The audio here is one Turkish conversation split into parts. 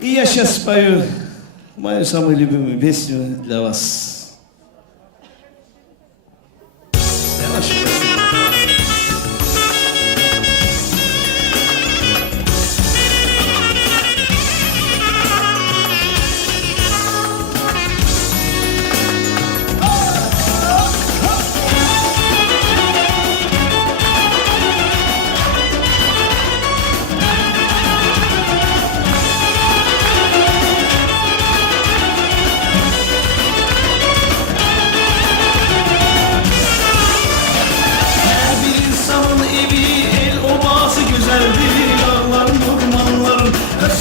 И я сейчас спою мою самую любимую песню для вас. Для нашей России.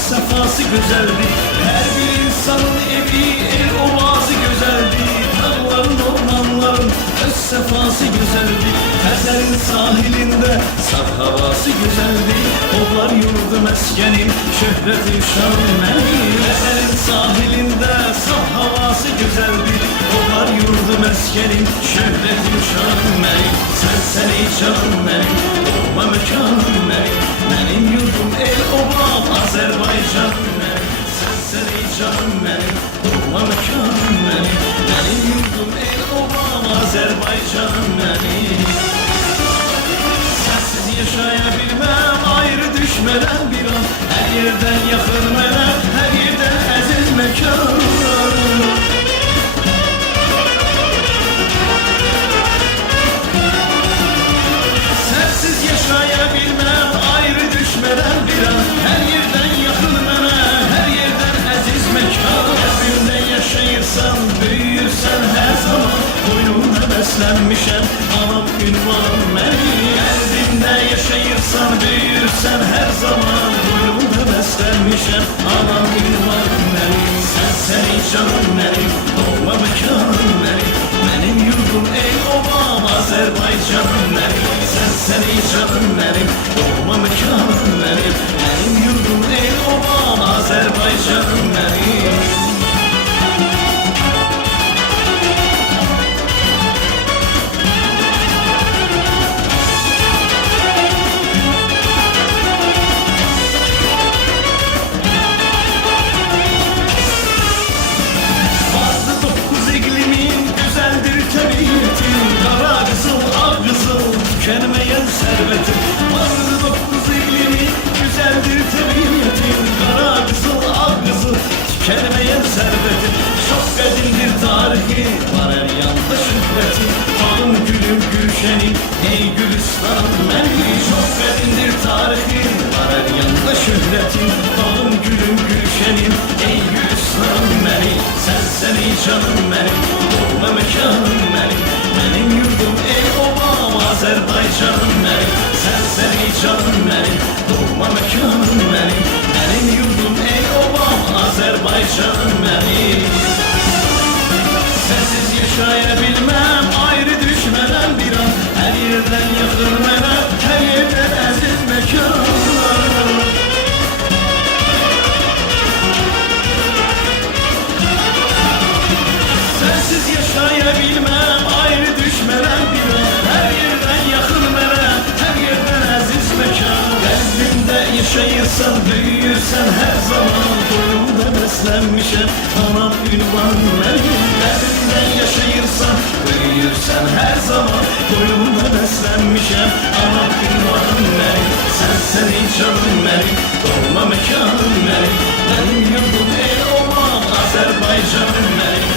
Sefası güzeldi. Her bir insanın evi, el ovası güzeldi. Dağların, ormanların öz sefası güzeldi. Hezer'in sahilinde saf havası güzeldi. Oğlar yurdu meskenin şöhreti şanı benim. Hezer'in sahilinde saf havası güzeldi. Oğlar yurdu meskenin şöhreti şanı benim. Sen ey canım benim, doğma mekanım benim. Benim yurdum el obam Azerbaycan benim. Sen ey canım benim, doğma mekanım benim. Benim yurdum el obam Azerbaycanım benim. Sensiz yaşayabilmem ayrı düşmeden bir an. Her yerden yakın mene, her yerden aziz mekanım. Sensiz yaşayabilmem ayrı düşmeden bir an. Her yerden yakın bana, her yerden aziz mekan. Kalbimde yaşayırsan, büyürsen her zaman. Boynumda beslenmişem, anam ünvanım benim. Kalbimde yaşayırsan, büyürsen her zaman. Boynumda beslenmişem, anam ünvanım benim. Sen ey canım benim, doğma mekanım benim. Benim yurdum ey obam Azerbaycanım benim. Sen ey canım benim, doğma mekanım benim. Benim yurdum ey obam Azerbaycanım benim. Tükenmeyen servetim vardı dokuz iklimi. Güzeldir tabiatin, kara kızıl ak kızıl. Tükenmeyen servetim çok kadimdir tarihi. Var her yanda şöhreti, bağım gülüm gülşenim. Ey Gülistan meni, çok kadimdir tarihi. Var her yanda şöhretin, bağım gülüm gülşenim. Ey Gülistan meni, sen ey canım benim, doğma mekanım benim. Benim yurdum ey obam Azerbaycanım benim. Sen ey canım benim, doğma mekanım benim. Benim yurdum ey obam Azerbaycanım benim. Sensiz yaşayabilmem ayrı düşmeden bir an. Her yerden yakın mene, her yerden aziz mekanım. Sensiz yaşayabilmem ayrı düşmeden bir an. Her yerden yakın mene, her yerden aziz mekan. Kalbimde yaşayırsan, büyürsen her zaman. Boynumda beslenmişem, anam ünvan benim. Kalbimde yaşayırsan, büyürsen her zaman. Boynumda beslenmişem, anam ünvan benim. Sen ey canım benim, doğma mekanım benim. Benim yurdum ey obam Azerbaycanım benim.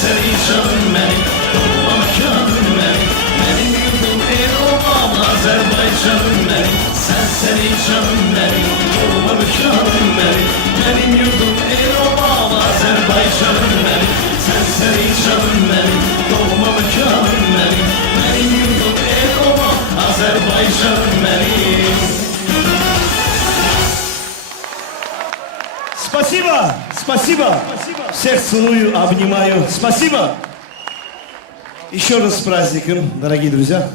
Sen ey canım benim, doğma mekanım benim. Benim yurdum ey obam Azerbaycanım benim. Sen ey canım benim, doğma mekanım benim. Benim yurdum ey obam Azerbaycanım benim. Sen ey canım benim, doğma mekanım benim. Benim yurdum ey obam Azerbaycanım benim. Спасибо, спасибо. Всех целую, обнимаю. Спасибо. Еще раз с праздником, дорогие друзья.